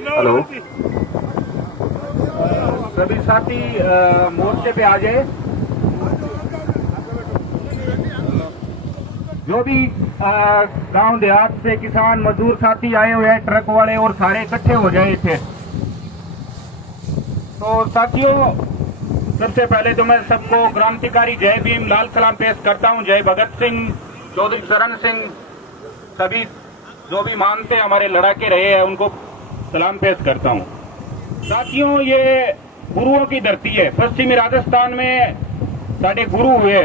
Hello, सभी साथी मोर्चे पे आ जाए। जो भी गांव देहात से किसान मजदूर साथी आए हुए हैं, ट्रक वाले और सारे इकट्ठे हो जाए थे। तो साथियों, सबसे पहले तो मैं सबको क्रांतिकारी जय भीम लाल सलाम पेश करता हूं। जय भगत सिंह, चौधरी चरण सिंह, सभी जो भी मानते हमारे लड़ाके रहे हैं उनको सलाम पेश करता हूं। साथियों, ये गुरुओं की धरती है। पश्चिमी राजस्थान में साढ़े गुरु हुए।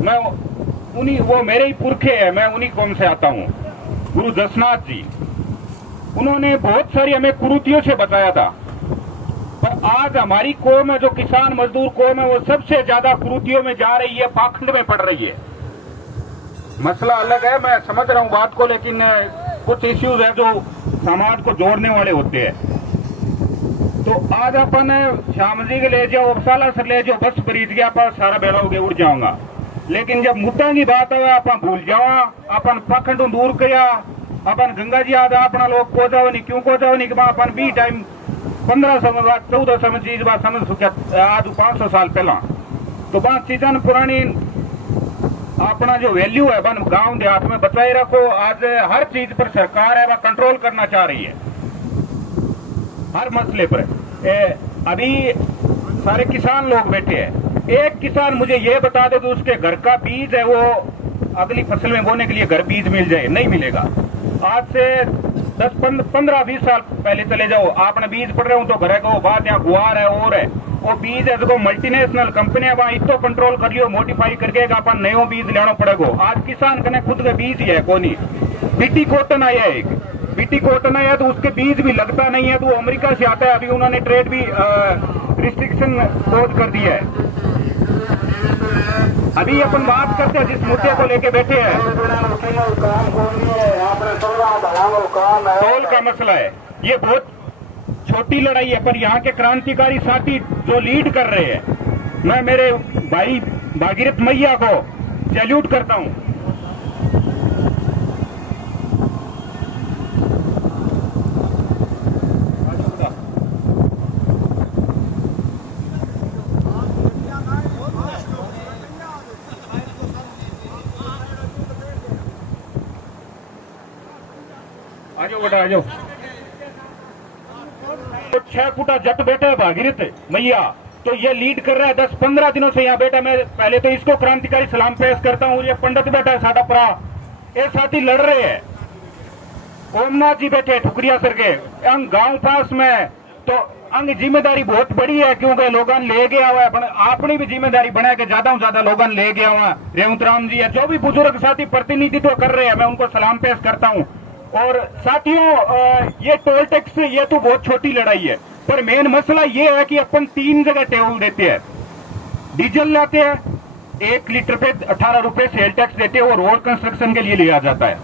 मैं उन्हीं, वो मेरे ही पुरखे हैं, मैं उन्हीं कौम से आता हूं। गुरु दसनाथ जी, उन्होंने बहुत सारी हमें कुरीतियों से बचाया था। पर आज हमारी कौम है, जो किसान मजदूर कौम है, वो सबसे ज्यादा कुरीतियों में जा रही है, पाखंड में पड़ रही है। मसला अलग है, मैं समझ रहा हूं बात को, लेकिन कुछ इश्यूज है जो समाज को जोड़ने वाले होते हैं। तो आज अपन श्याम जी के ले जाओ, उपसाला से ले जाओ, बस खरीद गया, पर सारा बेड़ा हो गया, उड़ जाऊंगा। लेकिन जब मुद्दा की बात है, अपन भूल जावा, अपन पाखंड दूर किया, अपन गंगा जी आधा अपना लोग को जाओ नहीं, क्यों को जाओ नहीं, अपन भी टाइम 1500 में बात 1400 में चीज बात समझ सके आज 500 साल पहला। तो बात चीजन पुरानी अपना जो वैल्यू है अपन गांव देहात में बचाए रखो। आज हर चीज पर सरकार है वह कंट्रोल करना चाह रही है, हर मसले पर। अभी सारे किसान लोग बैठे हैं। एक किसान मुझे ये बता दे कि उसके घर का बीज है, वो अगली फसल में बोने के लिए घर बीज मिल जाए, नहीं मिलेगा। आज से 10-15-20 साल पहले चले जाओ, आपने बीज पड़ रहे हो तो घर को बात यहाँ गुआर है और है, वो बीज है जो मल्टीनेशनल कंपनियां वहां इतो कंट्रोल कर लियो, मॉडिफाई करके अपन नयो बीज लेना पड़ेगा। आज किसान कने खुद के बीज ही है कोनी। बीटी कॉटन आया है, एक बीटी कॉटन आया तो उसके बीज भी लगता नहीं है, तो वो अमेरिका से आता है। अभी उन्होंने ट्रेड भी रिस्ट्रिक्शन पोज कर दिया है। अभी अपन बात करते हैं जिस मुद्दे को लेके बैठे हैं, टोल का मसला है। ये बहुत छोटी लड़ाई है, पर यहाँ के क्रांतिकारी साथी जो लीड कर रहे हैं, मैं मेरे भाई भागीरथ मैया को सैल्यूट करता हूँ। आजो बेटा आजो। 6 फुटा जट बैठा है भागीरथ मैया, तो ये लीड कर रहा है 10-15 दिनों से यहाँ बैठा। मैं पहले तो इसको क्रांतिकारी सलाम पेश करता हूँ। ये पंडित बैठा है साडा परा, ये साथी लड़ रहे हैं। ओमनाथ जी बैठे ठुकरिया सर के अंग गांव पास में, तो अंग जिम्मेदारी बहुत बड़ी है, क्योंकि लोगन ले गया हुआ है। अपनी भी जिम्मेदारी बना के ज्यादा ज्यादा लोगन ले गया हुआ। रेवंत राम जी है, जो भी बुजुर्ग साथी प्रतिनिधित्व कर रहे हैं, मैं उनको सलाम पेश करता हूँ। और साथियों, ये टोल टैक्स ये तो बहुत छोटी लड़ाई है, पर मेन मसला ये है कि अपन 3 जगह टोल देते हैं। डीजल लाते हैं 1 लीटर पे 18 रुपए सेल टैक्स देते हैं, वो रोड कंस्ट्रक्शन के लिए लिया जाता है।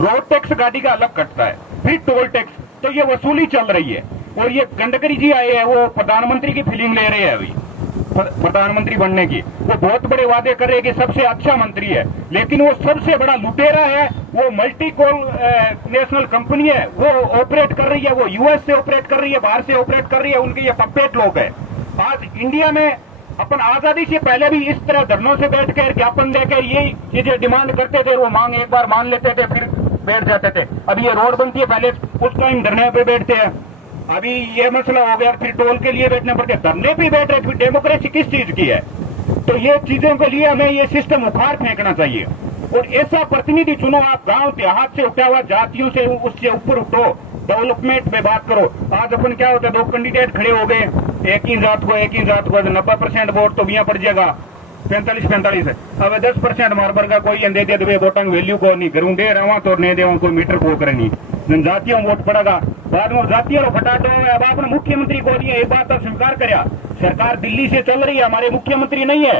रोड टैक्स गाड़ी का अलग कटता है, फिर टोल टैक्स, तो ये वसूली चल रही है। और ये गडकरी जी आए हैं, वो प्रधानमंत्री की फीलिंग ले रहे हैं अभी प्रधानमंत्री बनने की। वो बहुत बड़े वादे कर रहे हैं कि सबसे अच्छा मंत्री है, लेकिन वो सबसे बड़ा लुटेरा है। वो मल्टी नेशनल कंपनी है, वो ऑपरेट कर रही है, वो यूएस से ऑपरेट कर रही है, बाहर से ऑपरेट कर रही है, उनके ये पपेट लोग है। आज इंडिया में अपन आजादी से पहले भी इस तरह धरनों से बैठकर ज्ञापन देकर ये चीजें डिमांड करते थे। वो मांग एक बार मान लेते थे, फिर बैठ जाते थे। अभी ये रोड बनती है, पहले उस टाइम धरने पे बैठते हैं। अभी ये मसला हो गया, फिर टोल के लिए बैठना पड़ता है, धरने पे बैठ रहे, फिर डेमोक्रेसी किस चीज की है? तो ये चीजों के लिए हमें ये सिस्टम उखाड़ फेंकना चाहिए और ऐसा प्रतिनिधि चुनो। आप गांव देहात से उठा हुआ जातियों से उससे ऊपर उठो, डेवलपमेंट में बात करो। आज अपन क्या होता है, 2 कैंडिडेट खड़े हो गए, एक ही जात को 90% वोट तो बिया पड़ जाएगा, 45-45 है। अब 10% मारबर का कोई दे दे वोटांग वैल्यू को नहीं करूँ, दे रहा तो नहीं दे कोई मीटर को करनी, जनजातियों वोट पड़ेगा बाद में जातियों फटाटो। अब आपने मुख्यमंत्री को दिया, एक बात तो स्वीकार कराया, सरकार दिल्ली से चल रही है, हमारे मुख्यमंत्री नहीं है।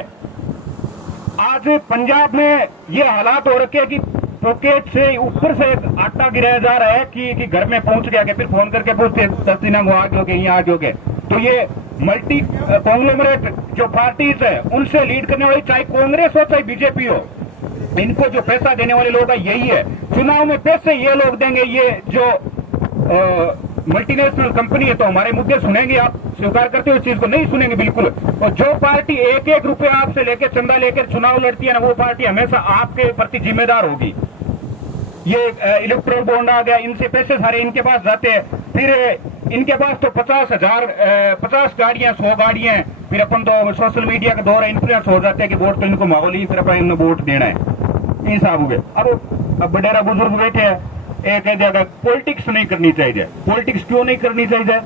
आज पंजाब में ये हालात हो रखे कि पॉकेट से ऊपर से आटा गिराया जा रहा है कि घर में पहुंच गया, कि फिर फोन करके पूछते 10 दिन आ गए यहाँ आ गए। तो ये मल्टी कॉन्ग्लोमरेट जो पार्टीज है, उनसे लीड करने वाली, चाहे कांग्रेस हो चाहे बीजेपी हो, इनको जो पैसा देने वाले लोग है यही है। चुनाव में पैसे ये लोग देंगे, ये जो मल्टीनेशनल कंपनी है तो हमारे मुद्दे सुनेंगे, आप स्वीकार करते हो इस चीज को? नहीं सुनेंगे बिल्कुल। और जो पार्टी एक एक रुपया आपसे लेकर चंदा लेकर चुनाव लड़ती है ना, वो पार्टी हमेशा आपके प्रति जिम्मेदार होगी। ये इलेक्ट्रोल बॉन्ड आ गया, इनसे पैसे सारे इनके पास जाते हैं, फिर इनके पास तो 50 गाड़ियां 100 गाड़ियां, फिर अपन तो सोशल मीडिया के द्वारा इन्फ्लुएंस हो जाते हैं कि वोट तो इनको माहौल ही, फिर अपन इन्हें वोट देना है। इन साहब हो गए। अब बडेरा बुजुर्ग बैठे हैं, एक जगह पॉलिटिक्स नहीं करनी चाहिए। पॉलिटिक्स क्यों नहीं करनी चाहिए?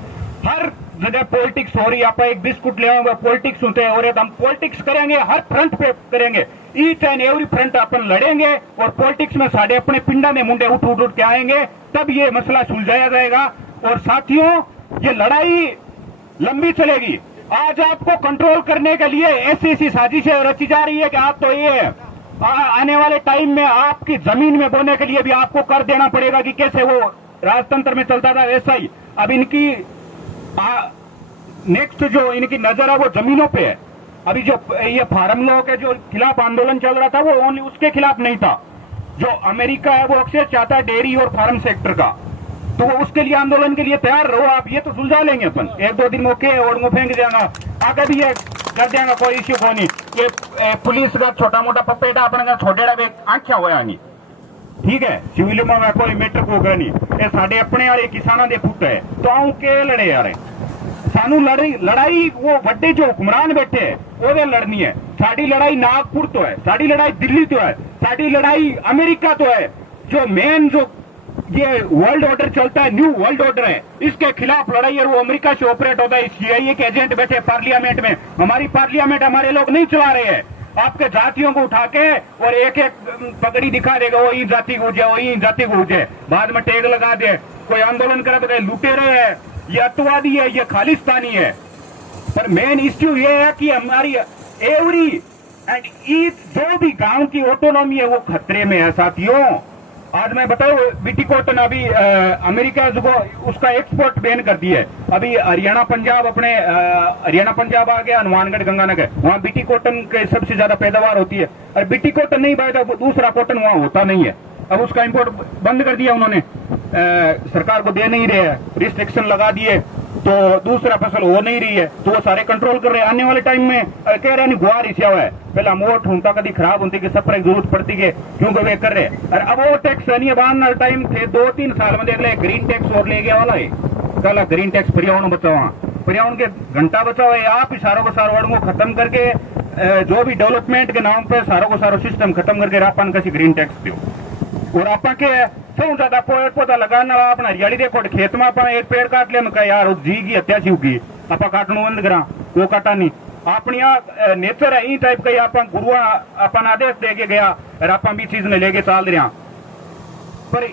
हर जगह पॉलिटिक्स हो रही है। आप एक बिस्कुट ले आओगे पॉलिटिक्स होते हैं, और हम पॉलिटिक्स करेंगे, हर फ्रंट पे करेंगे, ईच एंड एवरी फ्रंट अपन लड़ेंगे, और पॉलिटिक्स में साढ़े अपने पिंडा में मुंडे उठ के आएंगे, तब ये मसला सुलझाया जाएगा। और साथियों, ये लड़ाई लंबी चलेगी। आज आपको कंट्रोल करने के लिए ऐसी साजिशें रची जा रही है कि आप तो ये आने वाले टाइम में आपकी जमीन में बोने के लिए भी आपको कर देना पड़ेगा, कि कैसे वो राजतंत्र में चलता था वैसा ही अब इनकी नेक्स्ट जो इनकी नजर है वो जमीनों पे है। अभी जो ये फार्म लॉ के जो खिलाफ आंदोलन चल रहा था वो ओनली उसके खिलाफ नहीं था। जो अमेरिका है वो अक्सर चाहता है डेयरी और फार्म सेक्टर का, तो वो उसके लिए आंदोलन के लिए तैयार रहो आप। ये तो सुलझा लेंगे अपन, एक दो दिन मौके और वो फेंक देगा, आगे भी ये कर देगा, कोई इश्यू को नहीं। ये पुलिस का छोटा मोटा पपेटा अपने छोटेड़ा भी आंखिया होया नहीं, ठीक है, सिविल में कोई मैटर को नहीं। ये साढ़े अपने वाले किसाना दे पुट है, तो आऊं के लड़े यार सानू लड़ाई वो बड़े जो हुक्मरान बैठे है वो लड़नी है। साड़ी लड़ाई नागपुर तो है, साड़ी लड़ाई दिल्ली तो है, साड़ी लड़ाई अमेरिका तो है। जो मेन जो ये वर्ल्ड ऑर्डर चलता है, न्यू वर्ल्ड ऑर्डर है, इसके खिलाफ लड़ाई है। वो अमेरिका से ऑपरेट होता है। सीआईए के एजेंट बैठे पार्लियामेंट में, हमारी पार्लियामेंट हमारे लोग नहीं चला रहे हैं। आपके जातियों को उठा के और एक एक पगड़ी दिखा देगा, वही जाति को उजे, वही जाति को उजे, बाद में टैग लगा दे। कोई आंदोलन करे तो लुटेरे है, ये अतवादी है, ये खालिस्तानी है। पर मेन इश्यू ये है कि हमारी एवरी एंड ईच जो भी गांव की ऑटोनॉमी है वो खतरे में है साथियों। आज मैं बताऊं, बीटी कॉटन अभी अमेरिका जो उसका एक्सपोर्ट बैन कर दिया है। अभी हरियाणा पंजाब अपने हरियाणा पंजाब आ गया, हनुमानगढ़ गंगानगर, वहां बीटी कॉटन के सबसे ज्यादा पैदावार होती है। और बीटी कॉटन नहीं भाई, दूसरा कॉटन वहां होता नहीं है। अब उसका इंपोर्ट बंद कर दिया उन्होंने, सरकार को दे नहीं रहे हैं, रिस्ट्रिक्शन लगा दिए, तो दूसरा फसल हो नहीं रही है, तो वो सारे कंट्रोल कर रहे हैं। आने वाले टाइम में कह रहे हैं गुआर हिस्सा हुआ है, पहला मोट होता कभी खराब होती कि सफर की जरूरत पड़ती है, क्योंकि वे कर रहे हैं। और अब वो टैक्स नहीं बांधना टाइम थे 2-3 साल में देख ले, ग्रीन टैक्स और ले गया वाला है, कल ग्रीन टैक्स पर्यावरण बचाओ, पर्यावरण के घंटा बचाओ है। आप ही सारों को सारो वर्ड को खत्म करके जो भी डेवलपमेंट के नाम पे सारों को सारो सिस्टम खत्म करके आपन किसी ग्रीन टैक्स दो। और आपा के सौ ज्यादा पेड़ पौधा लगाना, अपना हरियाली देखो, खेत में आप एक पेड़ काट लिया, मैं यार जी की हत्या सी होगी, आप काटना बंद करा, वो काटा नहीं। अपनी नेचर है ई टाइप का, आप गुरु अपन आदेश दे के गया और आप भी चीज ने लेके चल रहे। पर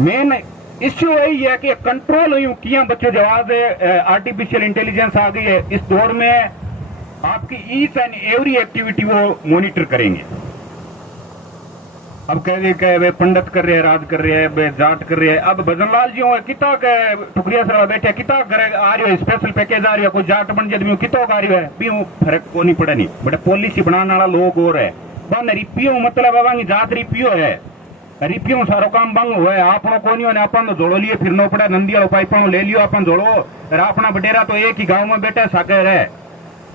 मेन इश्यू यही है कि कंट्रोल हुई किया बच्चों जवाब है। आर्टिफिशियल इंटेलिजेंस आ गई है, इस दौर में आपकी ईच एंड एवरी एक्टिविटी वो मॉनिटर करेंगे। अब कह वे पंडित कर रहे हैं, राज कर रहे हैं, वे जाट कर रहे हैं। अब भजनलाल जी हो किता टुकरिया सर बैठे, किता आ रही है, स्पेशल पैकेज आ रही है, कोई जाट बन जाए कितो आ रही है, भी फर्क को नहीं पड़ा नहीं। बट पॉलिसी बनाने वाला लोग और है, बन रिपियो मतलब है जात रिपियो है, रिपियो सारो काम बंग हुआ है। आपनो को नहीं होने, अपन तो जोड़ो लिए फिरना पड़ा, नंदी वालों पाइपों ले लियो अपन जोड़ो। और अपना बटेरा तो एक ही गाँव में बैठा सागर है,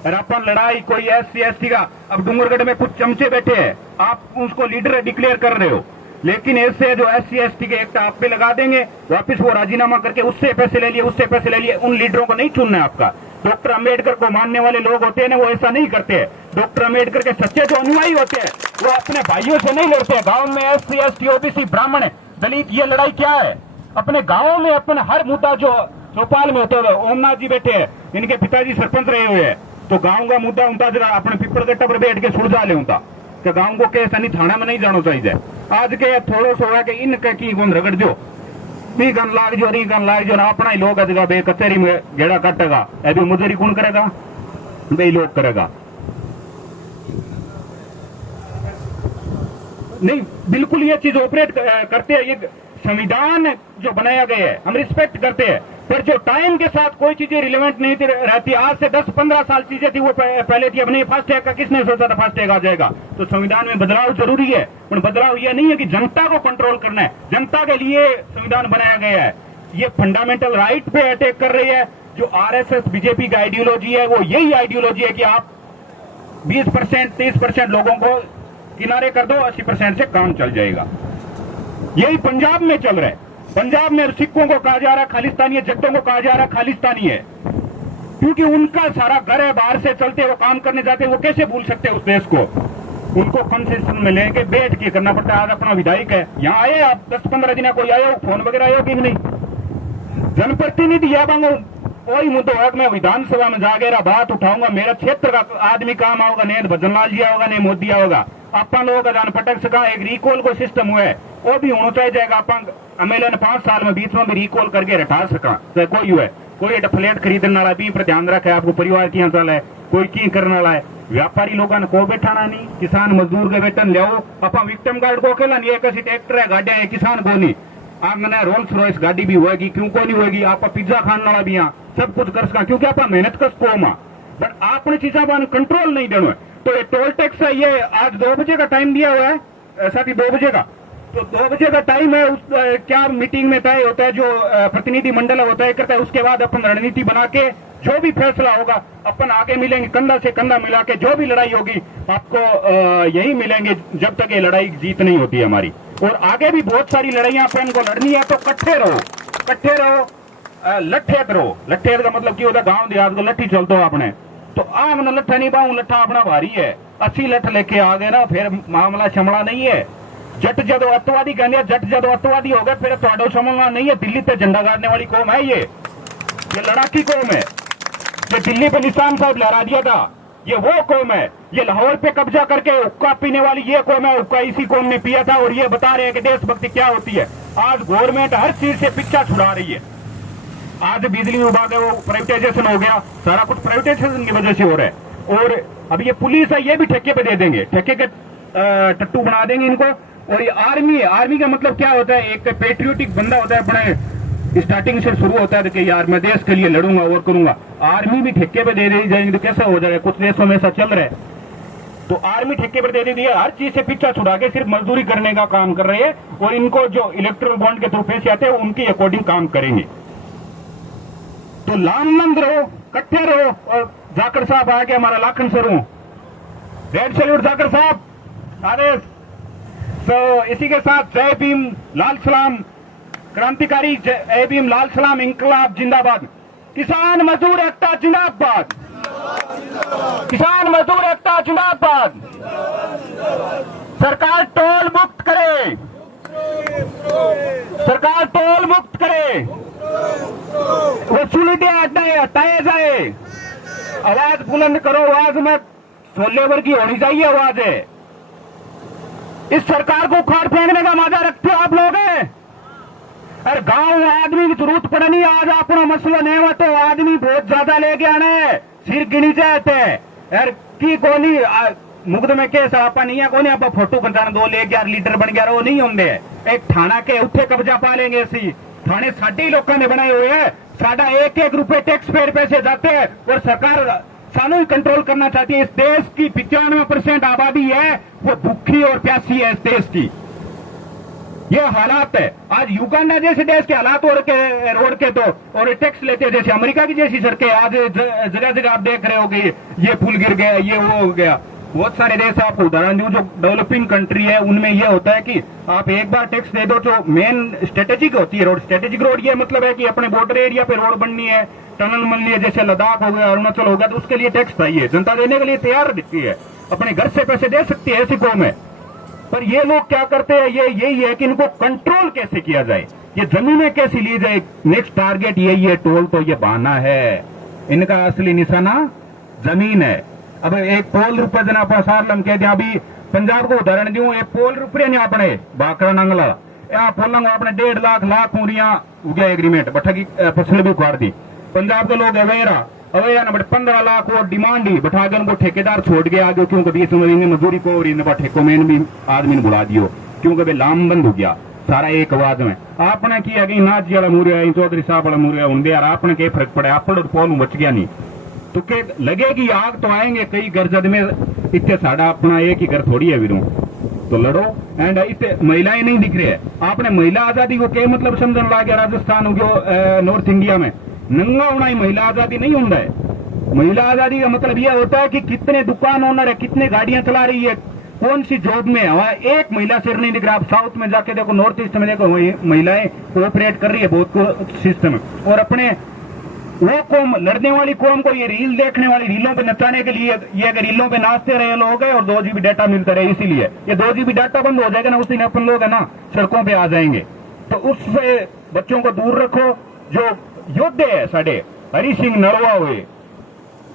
और अपन लड़ाई कोई SC/ST का। अब डूंगरगढ़ में कुछ चमचे बैठे हैं, आप उसको लीडर डिक्लेयर कर रहे हो, लेकिन ऐसे जो SC/ST के एक्ट आप पे लगा देंगे, वापस वो राजीनामा करके उससे पैसे ले लिए, उससे पैसे ले लिए। उन लीडरों को नहीं चुनना है आपका। डॉक्टर अम्बेडकर को मानने वाले लोग होते हैं ना, वो ऐसा नहीं करते हैं। डॉक्टर अम्बेडकर के सच्चे जो अनुयायी होते हैं वो अपने भाइयों से नहीं लड़ते हैं। गाँव में SC/ST OBC ब्राह्मण दलित, ये लड़ाई क्या है? अपने गाँव में अपने हर मुद्दा जो चौपाल में होते हुए, ओमनाथ जी बैठे हैं, इनके पिताजी सरपंच रहे हुए हैं, तो गांव का मुद्दा उनका जरा अपने पीपल गट्टा पर बैठ के सुलझा ले उनका कि गांव को कैसा नहीं थाना में नहीं जाना चाहिए। आज के थोड़ो सो है कि इनके की गुण रगड़ दो, भी गन लाग जो, री गन लाग जो ना, अपना ही लोग अजगा बे कचहरी में गेड़ा काटेगा, अभी मजदूरी कौन करेगा? बे लोग करेगा। नहीं, बिल्कुल ये चीज ऑपरेट करते हैं। ये संविधान जो बनाया गया है हम रिस्पेक्ट करते हैं, पर जो टाइम के साथ कोई चीजें रिलेवेंट नहीं रहती। आज से 10-15 साल चीजें थी वो पहले थी, अब नहीं। फास्टैग का किसने सोचा था फास्टैग आ जाएगा? तो संविधान में बदलाव जरूरी है, पर बदलाव यह नहीं है कि जनता को कंट्रोल करना है। जनता के लिए संविधान बनाया गया है, ये फंडामेंटल राइट पे अटैक कर रही है। जो आरएसएस बीजेपी का आइडियोलॉजी है वो यही आइडियोलॉजी है कि आप 20% 30% लोगों को किनारे कर दो, 80% से काम चल जाएगा। यही पंजाब में चल रहा है। पंजाब में सिखों को कहा जा रहा है खालिस्तानी है, जट्टों को कहा जा रहा है खालिस्तानी है, क्योंकि उनका सारा घर है, बाहर से चलते वो काम करने जाते, वो कैसे भूल सकते उस देश को। उनको कंसेशन में लेके बैठ के करना पड़ता है। आज अपना विधायक है, यहाँ आए आप 10-15 दिन कोई आयो, फोन वगैरह आयो कि नहीं, जनप्रतिनिधि या बांगो कोई मुद्दो है, मैं विधानसभा में जाके बात उठाऊंगा, मेरा क्षेत्र का आदमी काम आओगा, नहीं भजन लाल जी आओगा, नहीं मोदी आओगा, अपन लोगों का जान पटक सका। एक रिकॉल को सिस्टम हुआ है वो भी होना चाहिए जाएगा। अपन एमएलए ने 5 साल में बीच में भी रिकॉल करके रटा सका। कोई हुआ कोई फ्लैट खरीदने वाला भी पर ध्यान रखे, आपको परिवार की चल है, कोई की करने वाला है, व्यापारी लोगों ने को बैठाना नहीं, किसान मजदूर के वेतन ले अपा विक्टिम कार्ड को अकेला नहीं, एक ट्रैक्टर है, गाड़ियां है, किसान को नहीं। आंगना रोल्स रॉयस गाड़ी भी होगी, क्यों को नहीं होगी, आप पिज्जा खाने वाला भी यहाँ सब कुछ कर सका, क्योंकि आप मेहनत कर कोमा, बट आपने चीजा कंट्रोल नहीं देना है। तो ये टोल टैक्स है, ये आज 2 बजे का टाइम दिया हुआ है, साथ ही 2 बजे का, तो 2 बजे का टाइम है। उस क्या मीटिंग में तय होता है, जो प्रतिनिधि मंडल होता है करता है, उसके बाद अपन रणनीति बना के जो भी फैसला होगा अपन आगे मिलेंगे, कंधा से कंधा मिला के जो भी लड़ाई होगी आपको यही मिलेंगे, जब तक ये लड़ाई जीत नहीं होती है हमारी। और आगे भी बहुत सारी लड़ाइयां अपन को लड़नी है, तो कट्ठे रहो, लट्ठे करो। लट्ठे का मतलब क्या होता है, गांव देहात को लट्ठी चलते हो आपने, तो मैंने लट्ठा नहीं पाऊं, लट्ठा अपना भारी है, 80 लठ लेके आ गए ना, फिर मामला शमला नहीं है। जट जदो अतवादी कहने, जट जदो अतवादी हो गए फिर थोड़ा समझना नहीं है। दिल्ली पे झंडा गाड़ने वाली कौम है, ये लड़ाकी कौम है। जो दिल्ली पे निशान साहब लहरा दिया था, ये वो कौम है। ये लाहौर पे कब्जा करके हुक्का पीने वाली ये कौम है, हुक्का इसी कौम ने पिया था। और ये बता रहे हैं कि देशभक्ति क्या होती है। आज गवर्नमेंट हर चीज से पीछा छुड़ा रही है। आज बिजली विभाग है वो प्राइवेटाइजेशन हो गया, सारा कुछ प्राइवेटाइजेशन की वजह से हो रहा है। और अब ये पुलिस है, ये भी ठेके पे दे देंगे, ठेके के टट्टू बना देंगे इनको। और ये आर्मी है, आर्मी का मतलब क्या होता है, एक पेट्रियोटिक बंदा होता है, अपने स्टार्टिंग से शुरू होता है कि यार मैं देश के लिए लड़ूंगा और करूंगा। आर्मी भी ठेके पे दे दी जाएंगे तो कैसा हो जाएगा, कुछ देशों में ऐसा चल रहा है। तो आर्मी ठेके पर दे दी है, हर चीज से पीछा छुड़ा के सिर्फ मजदूरी करने का काम कर रही है। और इनको जो इलेक्ट्रल बॉन्ड के थ्रू पैसे आते हैं उनकी अकॉर्डिंग काम करेंगे। तो लामबंद रहो, कट्ठे रहो। और जाकर साहब आगे हमारा लाखन सरू, रेड सैल्यूट जाकर साहब, आदेश। तो इसी के साथ जय भीम लाल सलाम, क्रांतिकारी जय भीम लाल सलाम, इंकलाब जिंदाबाद, किसान मजदूर एकता जिंदाबाद, किसान मजदूर एकता जिंदाबाद। सरकार टोल मुक्त करे, सरकार टोल मुक्त करे, वसूली हटाए जाए। आवाज बुलंद करो, आवाज में लेबर की होनी चाहिए आवाज है। इस सरकार को उखाड़ फेंकने का मजा रखते हो आप लोग हैं। अरे गांव में आदमी की जरूरत पड़े नहीं, आज अपना मसला नहीं हुआ तो आदमी बहुत ज्यादा लेके आने, सिर गिनी जाते यार की कोनी मुकद में केस आपा नहीं है, कोनी आप फोटो बचाना 2 ले गया लीडर बन गया, वो नहीं होंगे। एक थाना के उठे कब्जा पा लेंगे, ऐसी थाने साढ़े ही लोगों ने बनाए हुए हैं। साढ़ा 1-1 रुपए टैक्स पेयर पैसे जाते हैं और सरकार सानू ही कंट्रोल करना चाहती है। इस देश की 95% आबादी है वो भूखी और प्यासी है इस देश की। ये हालात है। आज युगांडा जैसे देश के हालात रोड के तो, और टैक्स लेते हैं जैसे अमेरिका की जैसी सड़कें आज जगह जगह आप देख रहे हो कि ये पुल गिर गया, ये वो हो गया। बहुत सारे देश आपको उदाहरण दूं, जो डेवलपिंग कंट्री है उनमें यह होता है कि आप एक बार टैक्स दे दो, जो मेन स्ट्रेटेजिक होती है रोड, स्ट्रेटेजिक रोड ये मतलब है कि अपने बॉर्डर एरिया पे रोड बननी है, टनल बन ली है, जैसे लद्दाख हो गया, अरुणाचल हो गया, तो उसके लिए टैक्स चाहिए। जनता देने के लिए तैयार दिखती है, अपने घर से पैसे दे सकती है, ऐसी कौम है। पर ये लोग क्या करते हैं, ये यही है कि इनको कंट्रोल कैसे किया जाए, ये जमीनें कैसे ली जाए। नेक्स्ट टारगेट यही है, टोल तो ये बहाना है, इनका असली निशाना जमीन है। अब एक पोल रुपये देना अपना सारलम कह दिया, अभी पंजाब को उदाहरण दूं, एक पोल रुपये नहीं अपने बाकरा नंगला यहाँ पोलंग अपने 1.5 लाख मूरियां उगे एग्रीमेंट बठा की फसल भी उखाड़ दी। पंजाब के लोग अवेरा ना बट 15 लाख वो डिमांड ही बैठा कर उनको ठेकेदार छोड़ के आगे, क्योंकि बीच में मजदूरी को और इनका ठेको में भी आदमी ने बुला दियो, क्योंकि भाई लामबंद हो गया सारा एक आवाज में। आपने किया कि नाथ जी वाला मूर्या, चौधरी साहब वाला मूर्या होंगे यार, आपने क्या फर्क पड़ा, आप पोल बच गया नहीं तो के लगेगी आग तो आएंगे कई घर जद में, इतने साड़ा अपना एक ही घर थोड़ी है विरों। तो लड़ो। एंड इतने महिलाएं नहीं दिख रही है, आपने महिला आजादी को क्या मतलब समझने लगा राजस्थान हो गया नॉर्थ इंडिया में नंगा होना ही महिला आजादी नहीं होता है। महिला आजादी का मतलब यह होता है कि कितने दुकान ओनर है, कितने गाड़ियां चला रही है, कौन सी जॉब में है, वहां एक महिला सिर नहीं दिख रहा। आप साउथ में जाके देखो, नॉर्थ ईस्ट में देखो, महिलाएं कोऑपरेट कर रही है बहुत सिस्टम। और अपने वो कौम, लड़ने वाली कौम को ये रील देखने वाली, रीलों पे नचाने के लिए, ये अगर रीलों पे नाचते रहे लोग हैं और 2 GB डाटा मिलता रहे, इसीलिए ये 2 GB डाटा बंद हो जाएगा ना, उस दिन अपन लोग है ना सड़कों पे आ जाएंगे। तो उससे बच्चों को दूर रखो। जो योद्धे है साढ़े, हरि सिंह नरवा हुए,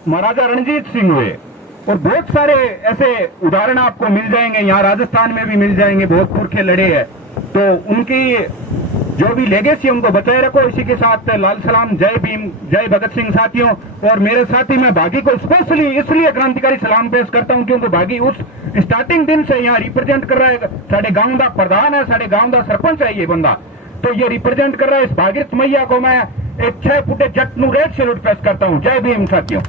महाराजा रणजीत सिंह हुए, और बहुत सारे ऐसे उदाहरण आपको मिल जाएंगे, यहाँ राजस्थान में भी मिल जाएंगे, बहुत पुरखे लड़े हैं। तो उनकी जो भी लेगेसी उनको बचाए रखो। इसी के साथ लाल सलाम, जय भीम, जय भगत सिंह साथियों। और मेरे साथी, मैं बागी को स्पेशली इसलिए क्रांतिकारी सलाम पेश करता हूं क्योंकि बागी उस स्टार्टिंग दिन से यहाँ रिप्रेजेंट कर रहा है। साढ़े गांव का प्रधान है, साढ़े गांव का सरपंच है ये बंदा, तो ये रिप्रेजेंट कर रहा है। इस भागीरथ मैया को मैं एक 6 फुटे जट नु रेड सैल्यूट पेश करता हूं। जय भीम साथियों।